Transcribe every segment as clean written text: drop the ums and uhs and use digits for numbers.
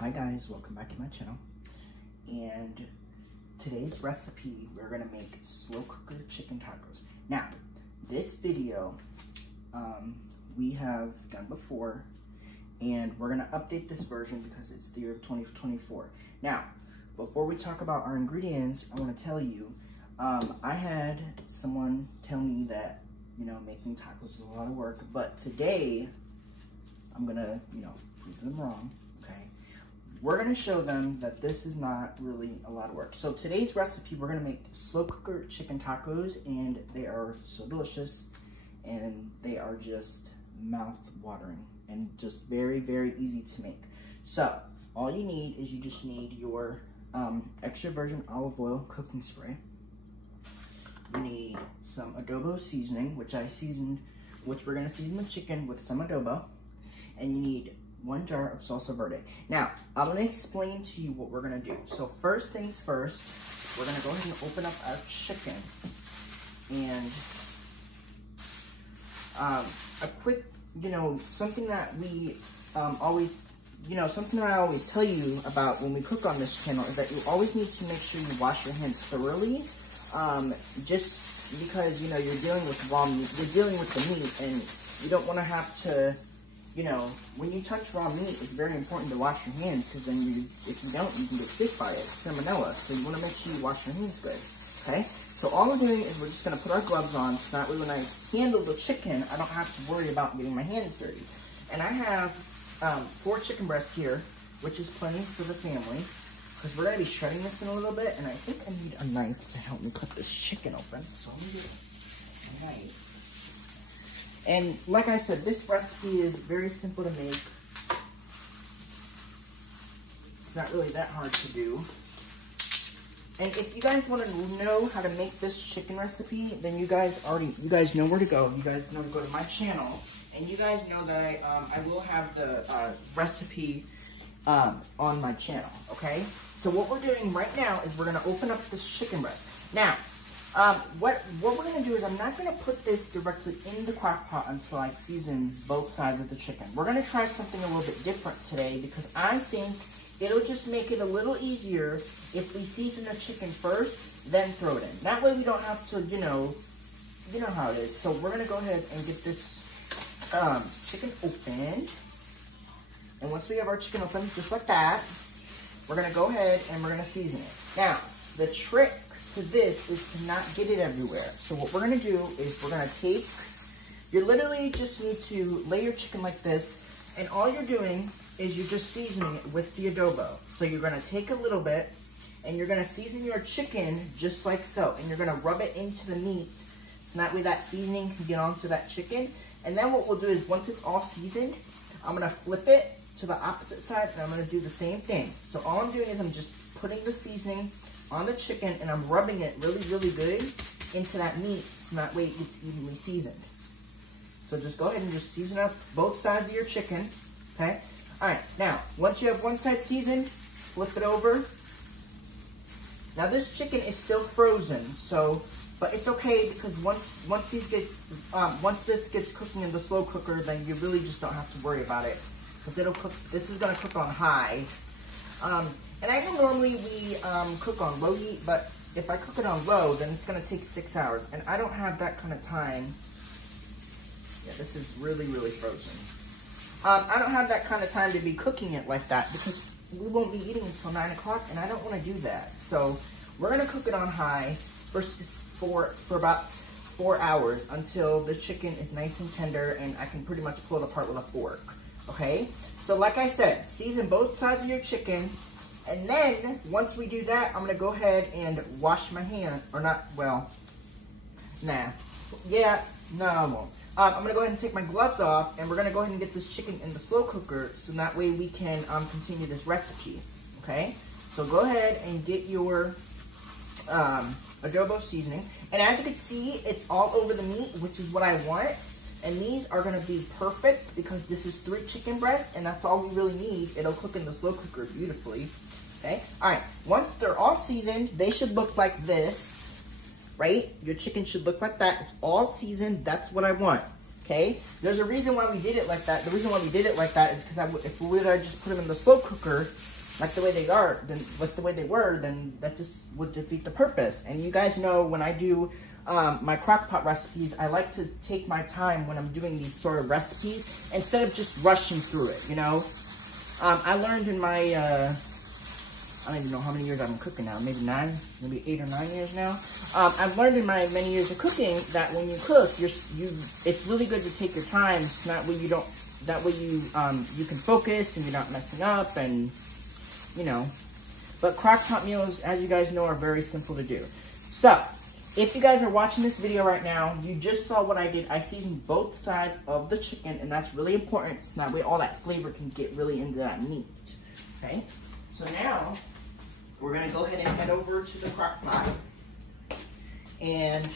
Hi guys, welcome back to my channel. And today's recipe, we're gonna make slow cooker chicken tacos. Now, this video we have done before, and we're gonna update this version because it's the year of 2024. Now, before we talk about our ingredients, I want to tell you, I had someone tell me that, making tacos is a lot of work, but today I'm gonna, prove them wrong, okay? We're gonna show them that this is not really a lot of work. So today's recipe, we're gonna make slow cooker chicken tacos, and they are so delicious, and they are just mouth-watering, and just very, very easy to make. So all you need is you just need your extra virgin olive oil cooking spray. You need some adobo seasoning, which we're gonna season the chicken with some adobo. And you need 1 jar of salsa verde. Now, I'm gonna explain to you what we're gonna do. So first things first, we're gonna go ahead and open up our chicken. And a quick, something that we always, something that I always tell you about when we cook on this channel is that you always need to make sure you wash your hands thoroughly. Just because, you're dealing with raw meat, you're dealing with the meat, and you don't wanna have to, when you touch raw meat, it's very important to wash your hands, because then if you don't, you can get sick by it, salmonella. So you want to make sure you wash your hands good, okay? So all we're doing is we're just going to put our gloves on, so that way when I handle the chicken, I don't have to worry about getting my hands dirty. And I have 4 chicken breasts here, which is plenty for the family, because we're going to be shredding this in a little bit, and I think I need a knife to help me cut this chicken open. So I'm going to get a knife. And like I said, this recipe is very simple to make. It's not really that hard to do. And if you guys want to know how to make this chicken recipe, then you guys know where to go. You guys know to go to my channel, and you guys know that I will have the recipe on my channel. Okay. So what we're doing right now is we're gonna open up this chicken breast. Now, what we're going to do is I'm not going to put this directly in the crock pot until I season both sides of the chicken. We're going to try something a little bit different today, because I think it'll just make it a little easier if we season the chicken first, then throw it in. That way we don't have to, you know how it is. So we're going to go ahead and get this chicken opened. And once we have our chicken open, just like that, we're going to go ahead and we're going to season it. Now, the trick to this is to not get it everywhere. So what we're gonna do is we're gonna you literally just need to lay your chicken like this, and all you're doing is you're just seasoning it with the adobo. So you're gonna take a little bit, and you're gonna season your chicken just like so, and you're gonna rub it into the meat, so that way that seasoning can get onto that chicken. And then what we'll do is once it's all seasoned, I'm gonna flip it to the opposite side, and I'm gonna do the same thing. So all I'm doing is I'm just putting the seasoning on the chicken, and I'm rubbing it really, really good into that meat, so that way it gets evenly seasoned. So just go ahead and just season up both sides of your chicken, okay? All right, now, once you have one side seasoned, flip it over. Now this chicken is still frozen, but it's okay, because once this gets cooking in the slow cooker, then you really just don't have to worry about it, because it'll cook. This is gonna cook on high. And I know normally we cook on low heat, but if I cook it on low, then it's going to take 6 hours. And I don't have that kind of time. Yeah, this is really, really frozen. I don't have that kind of time to be cooking it like that, because we won't be eating until 9 o'clock, and I don't want to do that. So we're going to cook it on high for about 4 hours until the chicken is nice and tender, and I can pretty much pull it apart with a fork. Okay? So like I said, season both sides of your chicken. And then, once we do that, I'm going to go ahead and wash my hands. Or not, well, nah. Yeah, no, I won't. I'm going to go ahead and take my gloves off, and we're going to go ahead and get this chicken in the slow cooker, so that way we can continue this recipe, okay? So go ahead and get your adobo seasoning. And as you can see, it's all over the meat, which is what I want. And these are going to be perfect, because this is 3 chicken breasts, and that's all we really need. It'll cook in the slow cooker beautifully. Okay, all right, once they're all seasoned, they should look like this, right? Your chicken should look like that. It's all seasoned, that's what I want, okay? There's a reason why we did it like that. The reason why we did it like that is because if we would have just put them in the slow cooker, like the way they are, then like the way they were, then that just would defeat the purpose. And you guys know when I do my crock pot recipes, I like to take my time when I'm doing these sort of recipes instead of just rushing through it, you know? I learned in my, I don't even know how many years I've been cooking now, maybe 8 or 9 years now. I've learned in my many years of cooking that when you cook, it's really good to take your time, so that way you don't, that way you can focus and you're not messing up, and you know. But crock pot meals, as you guys know, are very simple to do. So, if you guys are watching this video right now, you just saw what I did. I seasoned both sides of the chicken, and that's really important, so that way all that flavor can get really into that meat, okay? So now, we're gonna go ahead and head over to the crock pot, and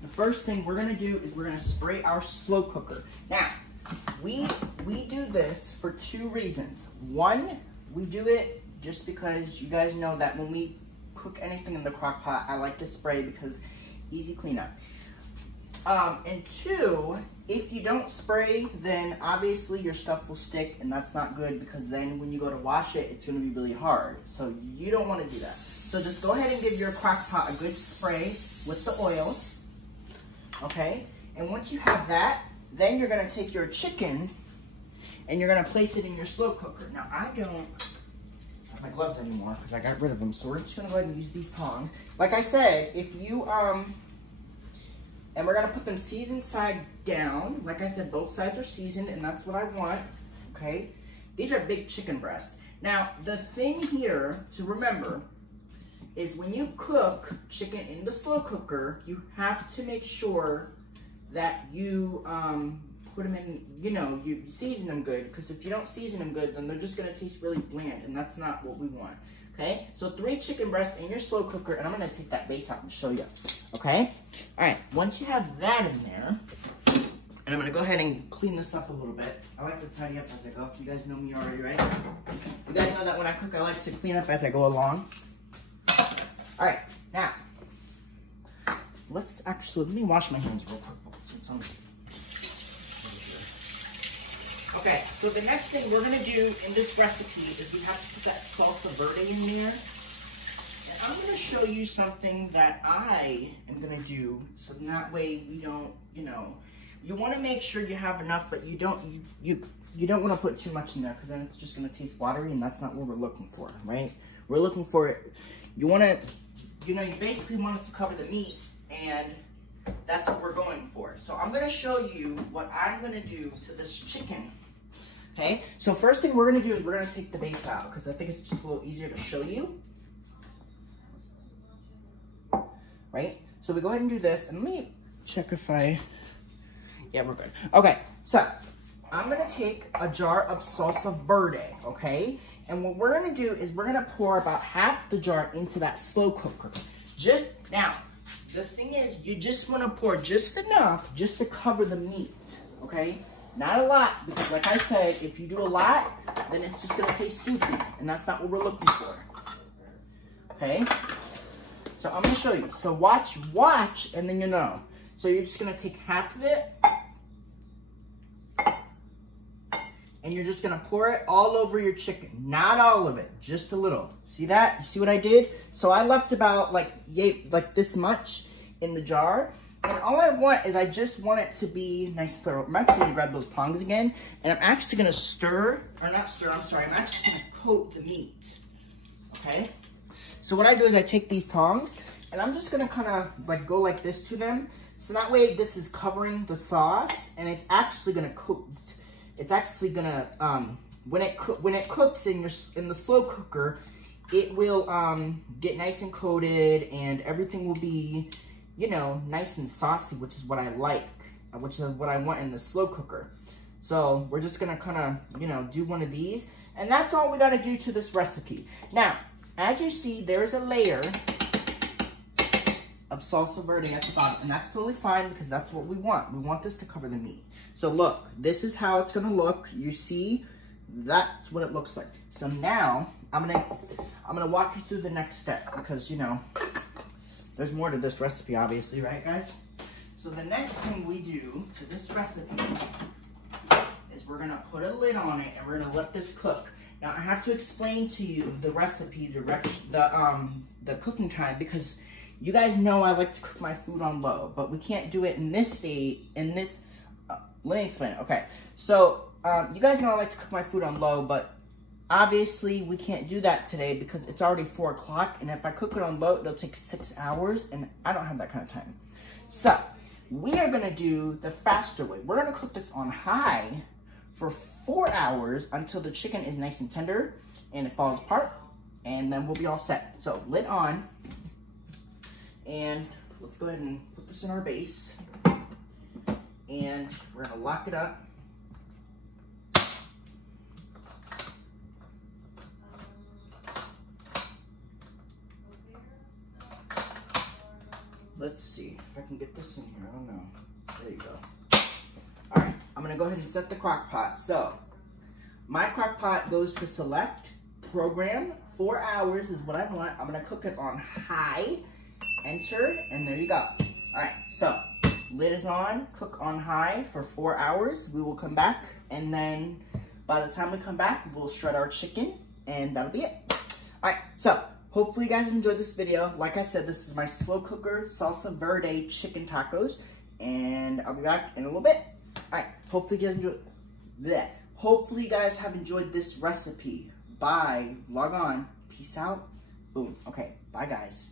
the first thing we're gonna do is we're gonna spray our slow cooker. Now, we do this for 2 reasons. One, we do it just because you guys know that when we cook anything in the crock pot, I like to spray because easy cleanup. And 2, if you don't spray, then obviously your stuff will stick, and that's not good, because then when you go to wash it, it's gonna be really hard. So you don't wanna do that. So just go ahead and give your crock pot a good spray with the oil, okay? And once you have that, then you're gonna take your chicken and you're gonna place it in your slow cooker. Now I don't have my gloves anymore because I got rid of them, so we're just gonna go ahead and use these tongs. Like I said, if you, and we're gonna put them seasoned side down. Like I said, both sides are seasoned, and that's what I want, okay? These are big chicken breasts. Now, the thing here to remember is when you cook chicken in the slow cooker, you have to make sure that you put them in, you know, you season them good, because if you don't season them good, then they're just gonna taste really bland, and that's not what we want, okay? So 3 chicken breasts in your slow cooker, and I'm gonna take that base out and show you, okay? All right, once you have that in there, and I'm gonna go ahead and clean this up a little bit. I like to tidy up as I go. You guys know me already, right? You guys know that when I cook, I like to clean up as I go along. All right, now, let me wash my hands real quick since I'm over here. Okay, so the next thing we're gonna do in this recipe is we have to put that salsa verde in there. And I'm gonna show you something that I am gonna do, so that way we don't, you know, you wanna make sure you have enough, but you don't wanna put too much in there, because then it's just gonna taste watery, and that's not what we're looking for, right? We're looking for it, you basically want it to cover the meat, and that's what we're going for. So I'm gonna show you what I'm gonna do to this chicken. Okay, so first thing we're gonna do is we're gonna take the base out, because I think it's just a little easier to show you. Right? So we go ahead and do this, and let me check if yeah, we're good. Okay, so I'm gonna take a jar of salsa verde, okay? And what we're gonna do is we're gonna pour about half the jar into that slow cooker. Now, the thing is, you just wanna pour just enough just to cover the meat, okay? Not a lot, because like I said, if you do a lot, then it's just gonna taste soupy, and that's not what we're looking for, okay? So I'm gonna show you. So watch, and then you know. So you're just gonna take half of it, and you're just gonna pour it all over your chicken. Not all of it, just a little. See that? You see what I did? So I left about like this much in the jar. And all I want is I just want it to be nice and thorough. I'm actually gonna grab those tongs again, and I'm actually gonna I'm actually gonna coat the meat, okay? So what I do is I take these tongs, and I'm just gonna kind of like go like this to them. So that way this is covering the sauce, and it's actually gonna coat. It's actually gonna, when it cooks in the slow cooker, it will get nice and coated, and everything will be, you know, nice and saucy, which is what I like, which is what I want in the slow cooker. So we're just gonna kind of, you know, do one of these, and that's all we gotta do to this recipe. Now, as you see, there's a layer of salsa verde at the bottom, and that's totally fine, because that's what we want. We want this to cover the meat. So look, this is how it's gonna look. You see, that's what it looks like. So now, I'm gonna walk you through the next step because, you know, there's more to this recipe, obviously, right, guys? So the next thing we do to this recipe is we're gonna put a lid on it and we're gonna let this cook. Now I have to explain to you the recipe direction, the cooking time, because you guys know I like to cook my food on low, but we can't do it in this state. Let me explain it. Okay, so you guys know I like to cook my food on low, but obviously we can't do that today because it's already 4 o'clock, and if I cook it on low, it'll take 6 hours, and I don't have that kind of time. So we are gonna do the faster way. We're gonna cook this on high for 4 hours until the chicken is nice and tender and it falls apart, and then we'll be all set. So lid on, and let's go ahead and put this in our base, and we're gonna lock it up. Let's see if I can get this in here. I don't know. There you go. All right, I'm gonna go ahead and set the crock pot. So my crock pot goes to select program. 4 hours is what I want. I'm gonna cook it on high. Enter, and there you go. All right, so lid is on, cook on high for 4 hours. We will come back, and then by the time we come back, we'll shred our chicken, and that'll be it. All right, so hopefully you guys enjoyed this video. Like I said, this is my slow cooker salsa verde chicken tacos, and I'll be back in a little bit. All right, hopefully you guys enjoy that. Hopefully you guys have enjoyed this recipe. Bye. Log on. Peace out. Boom. Okay. Bye, guys.